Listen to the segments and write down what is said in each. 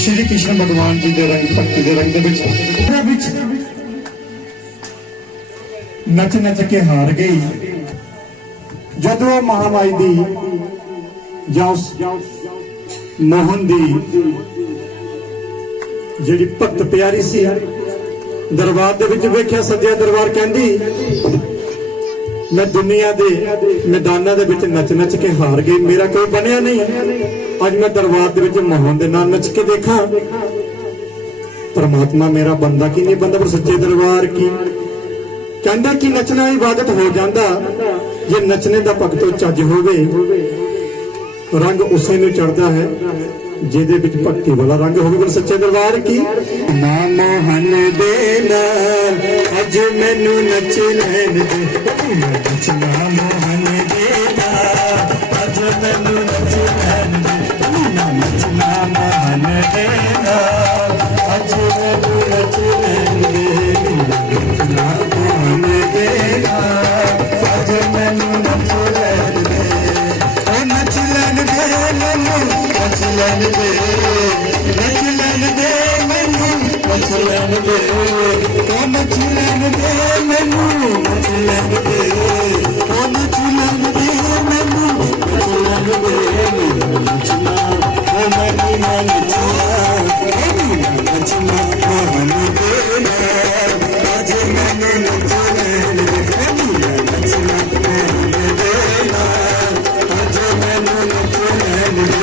श्री कृष्ण भगवान जी के रंग भक्ति के रंग नच नच के हार गई जदों महामाई दी मोहन दी जिहड़ी भगत प्यारी सी दरबार दे विच वेख्या सज्जा दरबार कहंदी मैं दुनिया दे मैदानां दे विच नच नच के हार गई मेरा कोई बनिया नहीं अज मैं दरबार दे विच मोहन दे नाल नच के देखा परमात्मा मेरा बंदा की नहीं बंदा पर सच्चे दरबार की कहंदा कि नचना इबादत हो जाता जे नचने दा भगतों चज होवे रंग उसे नूं चढ़दा है जिहदे विच भक्ति वाला रंग होवे पर सच्चे दरबार की ना मोहन दे नाल अज मैनू नच लैन दे नचना मोहन दे नाल अज मैनू नच लैन दे नचना मोहन दे नाल अज मैनू नच लैन दे नचना मोहन दे नाल अज मैनू नच लैन दे ओ नच लैन दे मैनू नच लैन दे नच लैन दे मैनू नच लैन दे ओ नच लैन दे मैनू नच लैन दे ओ नच लैन दे मैनू नच लैन दे नचना ओ मैनू नचना मोहन दे नाल अज मैनू नच लैन दे नचना मोहन दे नाल अज मैनू नच लैन दे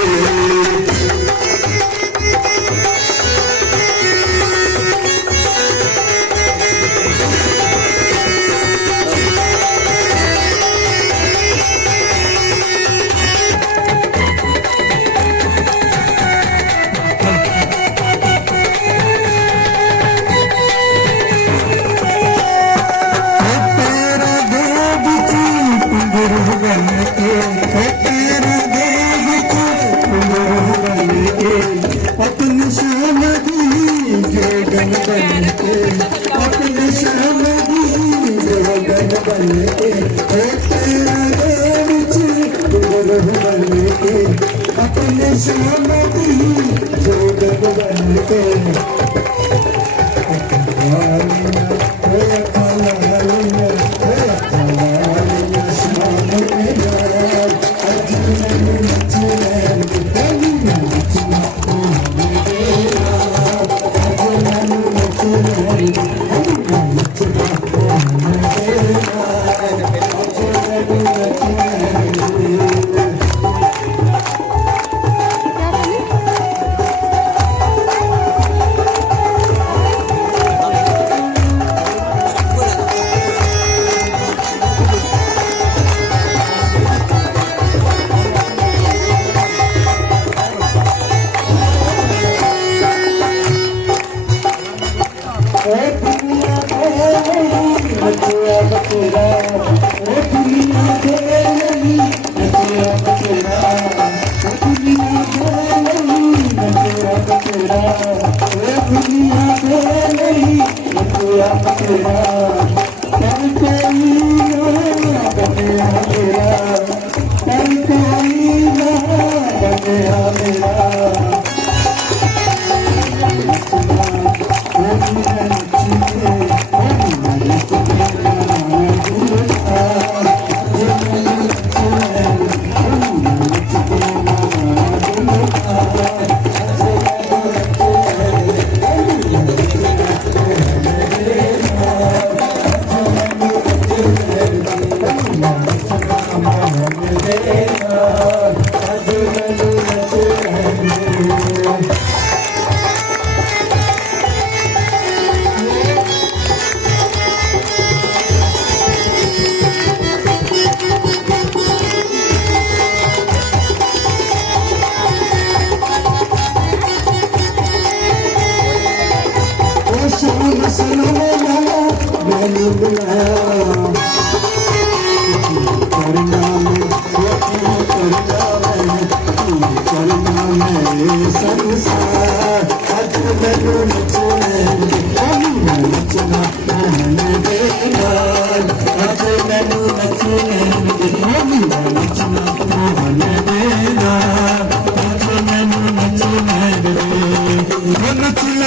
नचना मोहन दे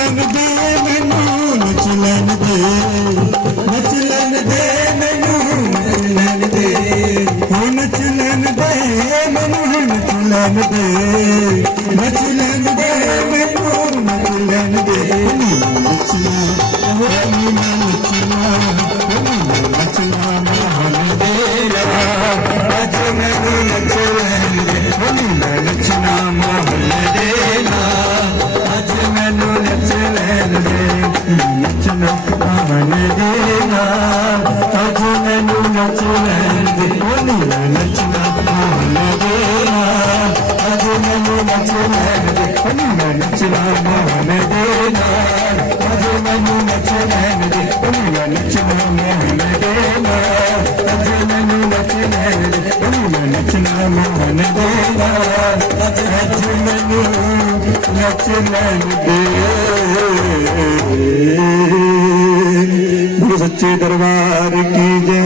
ਲੈਣ ਦੇ ਮੈਨੂੰ ਨੱਚ ਲੈਣ ਦੇ ਨੱਚ ਲੈਣ ਦੇ ਮੈਨੂੰ ਨੱਚ ਲੈਣ ਦੇ ਹੋ ਨੱਚ ਲੈਣ ਦੇ ਮੈਨੂੰ ਨੱਚ ਲੈਣ ਦੇ ਨੱਚ ਲੈਣ ਦੇ ਮੈਨੂੰ ਨੱਚ ਲੈਣ ਦੇ ਨੱਚਣਾ ਹੋਣੀ ਨੱਚਣਾ ਨੱਚਣਾ ਮਨ ਦੇ ਅੱਜ ਮੈਨੂੰ ਨੱਚ ਲੈਣ ਦੇ ਨੱਚਣਾ ਮਨ ਦੇ ਅੱਜ ਮੈਨੂੰ ਨੱਚ ਲੈਣ ਦੇ ਨੱਚਣਾ ਮਨ ਦੇ ਅੱਜ ਮੈਨੂੰ ਨੱਚ ਲੈਣ ਦੇ ਨੱਚਣਾ ਮਨ ਦੇ ਅੱਜ ਮੈਨੂੰ ਨੱਚ ਲੈਣ ਦੇ ਨੱਚਣਾ ਮਨ ਦੇ ਅੱਜ ਮੈਨੂੰ ਨੱਚ ਲੈਣ ਦੇ ਨੱਚਣਾ ਮਨ ਦੇ ਅੱਜ ਮੈਨੂੰ ਨੱਚ ਲੈਣ ਦੇ ਨੱਚਣਾ ਮਨ ਦੇ ਅੱਜ ਮੈਨੂੰ ਨੱਚ ਲੈਣ ਦੇ ਗੁਰੂ ਸੱਚੇ ਦਰਬਾਰ ਕੀ ਜੈ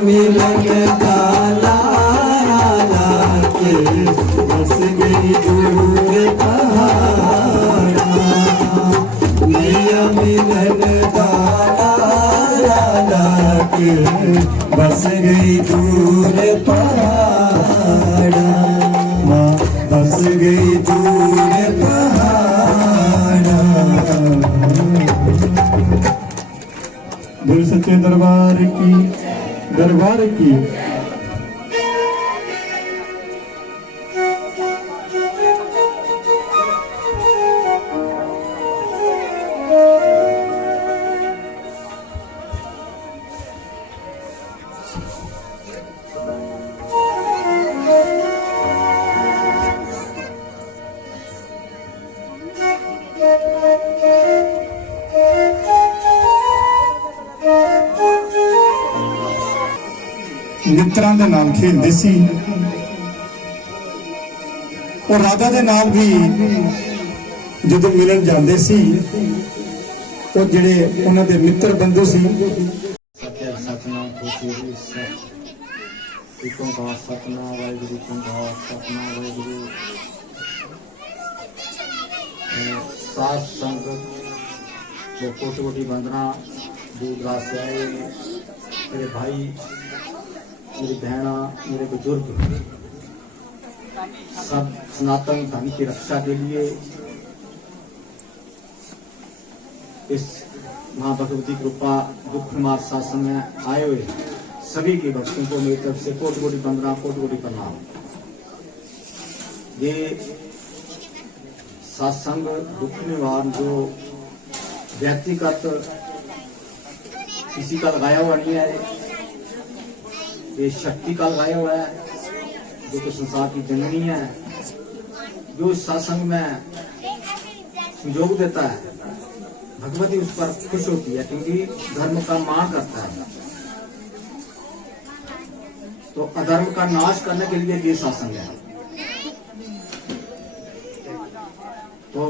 मिलन का लाया के बस गई दूर पहाड़ा मिलन का लाया के बस गई दूर पहाड़ा बस गई दूर पहाड़ा गुरु सच्चे दरबार की मित्रों के नाम खेलते सी और राधा के नाम भी जो मिलन जाते सी तो जिहड़े उन्हां दे मित्र बंधु सी सात संगत जो कोटि कोटि वंदना दूर दराज से आए मेरे भाई मेरी बहना मेरे बुजुर्ग सब सनातन धर्म की रक्षा के लिए इस मां भगवती कृपा दुख निवार शासन में आए हुए सभी के भक्तों को मेरी तरफ से कोटि कोटि वंदना कोटि कोटि प्रणाम। ये सत्संग दुख निवार जो व्यक्तिगत किसी का लगाया हुआ नहीं है, ये शक्ति का लगाया हुआ है जो कि संसार की जननी है, जो इस सत्संग में संयोग देता है भगवती उस पर खुश होती है क्योंकि धर्म का मान करता है। तो अधर्म का नाश करने के लिए ये सत्संग है। तो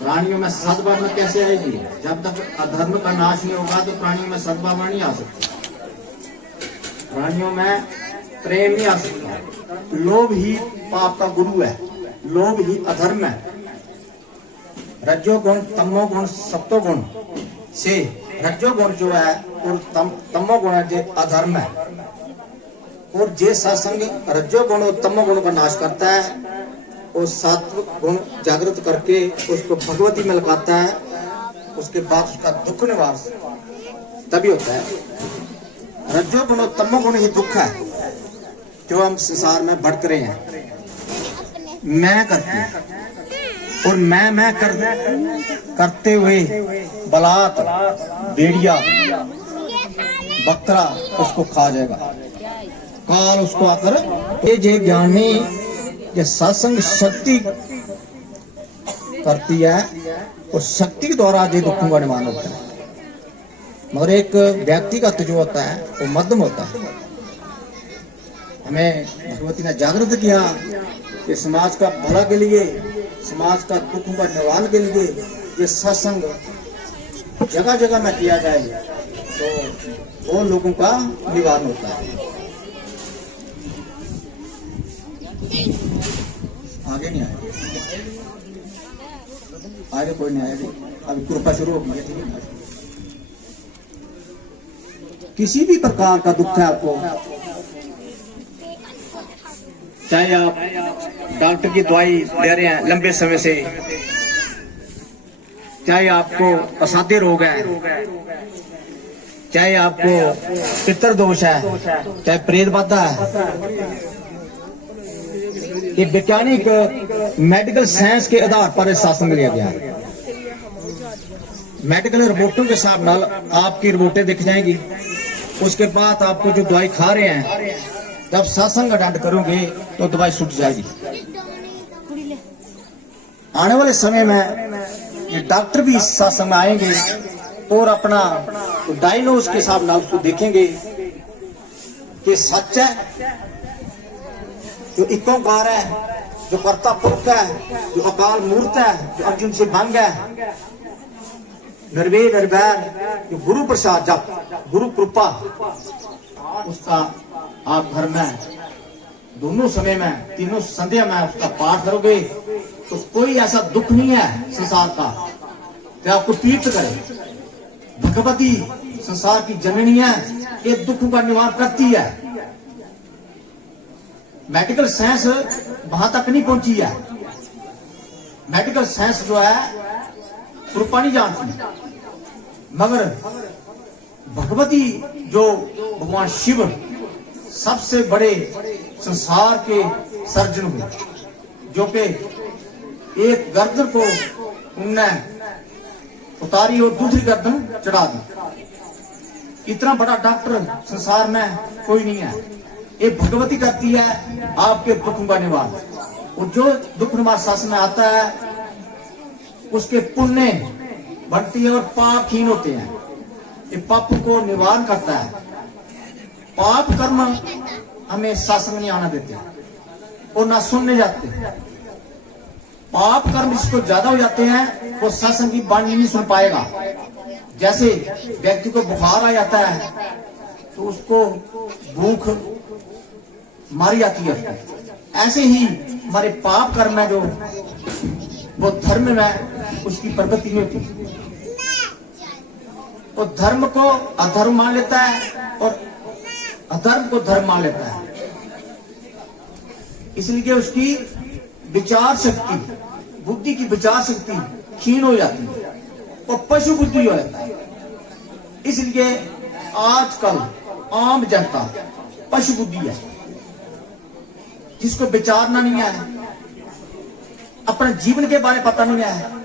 प्राणियों में सद्भावना कैसे आएगी? जब तक अधर्म का नाश नहीं होगा तो प्राणियों में सद्भावना नहीं आ सकती, प्राणियों में प्रेम नहीं आ सकता। लोभ ही पाप का गुरु है, लोभ ही अधर्म है। रजोगुण तमोगुण सत्वगुण से रजोगुण जो है और तमोगुण है जो अधर्म है, और जे सत्संग रजोगुण और तमोगुण का नाश करता है और सात्विक गुण जागृत करके उसको भगवती में लगाता है, उसके बाद उसका दुख निवार तभी होता है। रजोगुण और तमोगुण ही दुख है जो हम संसार में भटक रहे हैं। मैं करते और मैं करते हुए बलात् भेड़िया बकरा उसको खा जाएगा, काल उसको आकर ये जे ज्ञानी ये सत्संग शक्ति करती है और शक्ति के द्वारा जो दुखों का निवारण होता है, मगर एक व्यक्तिगत जो होता है वो मध्यम होता है। हमें भगवती ने जागृत किया कि समाज का भला के लिए, समाज का दुखों का निवारण के लिए ये सत्संग जगह जगह में किया जाए तो वो लोगों का निवारण होता है। आगे नहीं आया, आगे कोई नहीं आया, अभी कृपा शुरू हो गई। ठीक है, किसी भी प्रकार का दुख है आपको, चाहे आप डॉक्टर की दवाई ले रहे हैं लंबे समय से, चाहे आपको असाध्य रोग है, चाहे आपको पितर दोष है, चाहे प्रेत बाधा है, ये वैज्ञानिक मेडिकल साइंस के आधार पर शासन लिया गया है। मेडिकल रिपोर्टों के साथ नाल आपकी रिपोर्टें दिख जाएंगी, उसके बाद आपको जो दवाई खा रहे हैं जब सत्संग अटेंड करोगे तो दवाई छूट जाएगी। आने वाले समय में ये डॉक्टर भी इस सत्संग में आएंगे और अपना डायग्नोज के हिसाब नाल उसको देखेंगे कि सच है, जो इकोकार है, जो कर्ता पुरुष है, जो अकाल मूर्त है, जो अर्जुन से भंग है, निर्भय निर्भैर, जो गुरु प्रसाद जप, गुरु कृपा, उसका आप घर में दोनों समय में, तीनों संध्या में उसका पाठ करोगे तो कोई ऐसा दुख नहीं है संसार का जो आपको पीड़ित करे। भगवती संसार की जननी है, ये दुखों का निवारण करती है। मेडिकल साइंस वहां तक नहीं पहुंची है। मेडिकल साइंस जो है कृपा नहीं जानती, मगर भगवती जो भगवान शिव सबसे बड़े संसार के सर्जन हुए, जो कि एक गर्दन को उनने उतारी और दूसरी गर्दन चढ़ा दी। इतना बड़ा डॉक्टर संसार में कोई नहीं है। ये भगवती करती है आपके दुखों का निवारण। और जो दुख निवारण शासन में आता है उसके पुण्य बढ़ती है और पाप हीन होते हैं। ये पाप को निवारण करता है। पाप कर्म हमें शासन में नहीं आना देते और ना सुनने जाते। पाप कर्म जिसको ज्यादा हो जाते हैं वो सत्संग की वाणी नहीं सुन पाएगा। जैसे व्यक्ति को बुखार आ जाता है तो उसको भूख मारी जाती है, ऐसे ही हमारे पाप कर्म है जो वो धर्म में उसकी प्रगति में होती है। वो धर्म को अधर्म मान लेता है और अधर्म को धर्म मान लेता है, इसलिए उसकी विचार शक्ति, बुद्धि की विचार शक्ति क्षीण हो जाती है और पशु बुद्धि हो जाता है। इसलिए आजकल आम जनता पशु बुद्धि है, जिसको विचारना नहीं है, अपने जीवन के बारे पता नहीं है,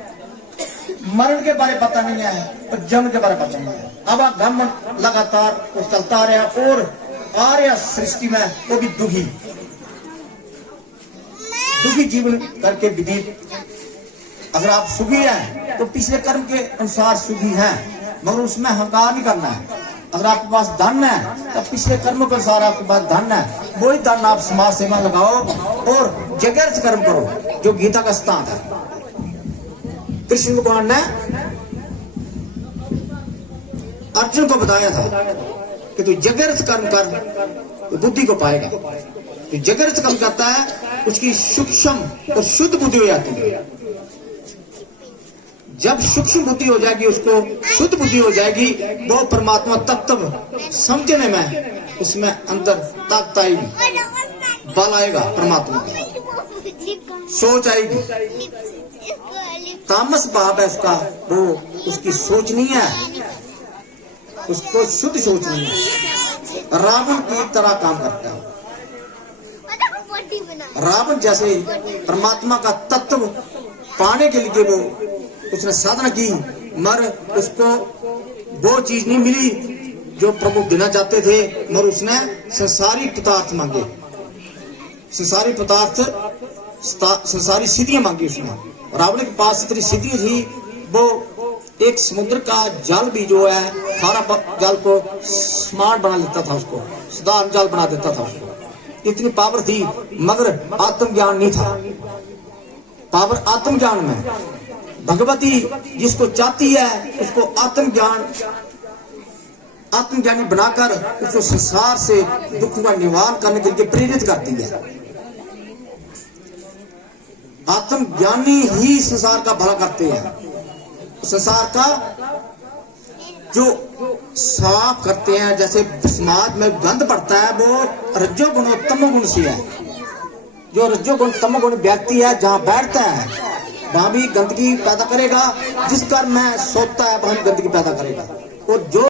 मरण के बारे पता नहीं है और जन्म के बारे पता नहीं है। अब आगमन लगातार चलता आ रहा और आ रहा सृष्टि में वो भी दुखी जीवन करके विदित। अगर आप सुखी हैं तो पिछले कर्म के अनुसार सुखी हैं, मगर उसमें अहंकार नहीं करना है। अगर आपके पास धन है तो पिछले कर्मों के अनुसार आपके पास धन है, वही धन आप समाज सेवा लगाओ और जगह कर्म करो, जो गीता का सिद्धांत है। कृष्ण भगवान ने अर्जुन को बताया था कि तू जगह कर्म कर तो बुद्धि को पाएगा। तो जगह कर्म करता है उसकी सूक्ष्म और शुद्ध बुद्धि हो जाती है। जब सूक्ष्म बुद्धि हो जाएगी, उसको शुद्ध बुद्धि हो जाएगी, वो परमात्मा तत्व समझने में उसमें अंदर ताकत आएगी, बल आएगा, परमात्मा का सोच आएगी। तामस भाव है उसका, वो उसकी सोच नहीं है, उसको शुद्ध सोच नहीं है। रावण की तरह काम करता है। रावण जैसे परमात्मा का तत्व पाने के लिए वो उसने साधना की, मगर उसको वो चीज नहीं मिली जो प्रभु देना चाहते थे, मगर उसने संसारिक पदार्थ मांगे। संसारी पदार्थ, संसारी सिद्धियां मांगी उसने। रावण के पास इतनी सिद्धियां थी, वो एक समुद्र का जल भी जो है, खारा जल को स्मार्ट बना लेता था, उसको साधारण जल बना देता था उसको। इतनी पावर थी, मगर आत्मज्ञान नहीं था। पावर आत्मज्ञान में, भगवती जिसको चाहती है उसको आत्मज्ञानी बनाकर उसको संसार से दुख का निवारण करने के लिए प्रेरित करती है। आत्मज्ञानी ही संसार का भला करते हैं। संसार का जो साफ करते हैं, जैसे समाज में गंद पड़ता है, वो रजोगुण और तमोगुण से है। जो रजोगुण तमोगुण व्यक्ति है, जहां बैठता है वहां भी गंदगी पैदा करेगा, जिस घर में सोता है वहां भी गंदगी पैदा करेगा। और जो